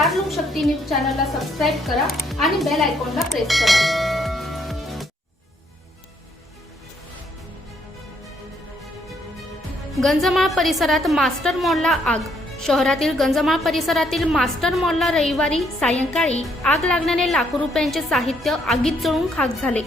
Star लोकशक्ती news चॅनलला subscribe करा आणि बेल आयकॉनला प्रेस करा। गंजमाळ परिसरात मास्टर मॉलला आग। शहरातील गंजमाळ परिसरातील मास्टर मॉलला रविवारी सायंकाळी आग लागल्याने लाखो रुपयांचे साहित्य आगीत जळून खाक झाले।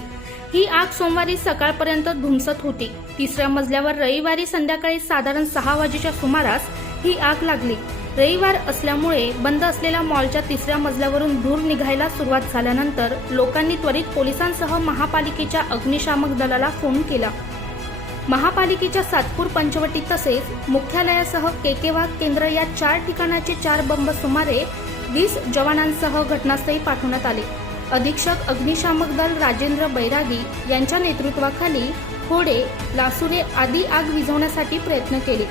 ही आग सोमवारी सकाळपर्यंत धुमसत होती। तिसऱ्या मजल्यावर रविवारी संध्याकाळी साधारण 6 वाजेच्या सुमारास ही आग लागली। रविवार असल्यामुळे बंद असलेल्या मॉलच्या तिसऱ्या मजल्यावरून धूर निघायला सुरुवात झाल्यानंतर लोकांनी त्वरित पोलिसांसह महापालिकेच्या अग्निशामक दलाला फोन केला। महापालिकेच्या सातपूर पंचवटी तसेच मुख्यालयासह केके वाघ केंद्र या 4 ठिकाणाचे 4 बंब सुमारे 20 जवानांसह घटनास्थळी पाठवण्यात आले। अधीक्षक अग्निशामक दल राजेंद्र बैरागी यांच्या नेतृत्वाखाली होडे, लासुरे आदी आग विझवण्यासाठी प्रयत्न केले।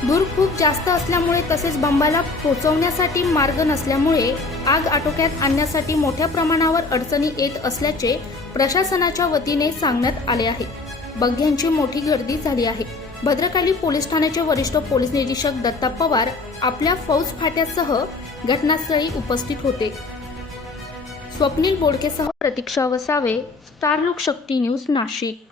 धूर खूप जास्त असल्यामुळे तसेच बंबाला पोहोचवण्यासाठी मार्ग नसल्यामुळे आग आटोक्यात आणण्यासाठी मोठ्या प्रमाणावर अडचणी येत असल्याचे प्रशासनाच्या वतीने सांगण्यात आले आहे। बघ्यांची मोठी गर्दी झाली आहे। भद्रकाली पोलीस ठाण्याचे वरिष्ठ पोलीस निरीक्षक दत्ता पवार आपल्या फौज फाट्यासह घटनास्थळी उपस्थित होते। स्वप्नील बोडकेसह प्रतीक्षा वसावे, स्टार लोकशक्ती न्यूज, नाशिक।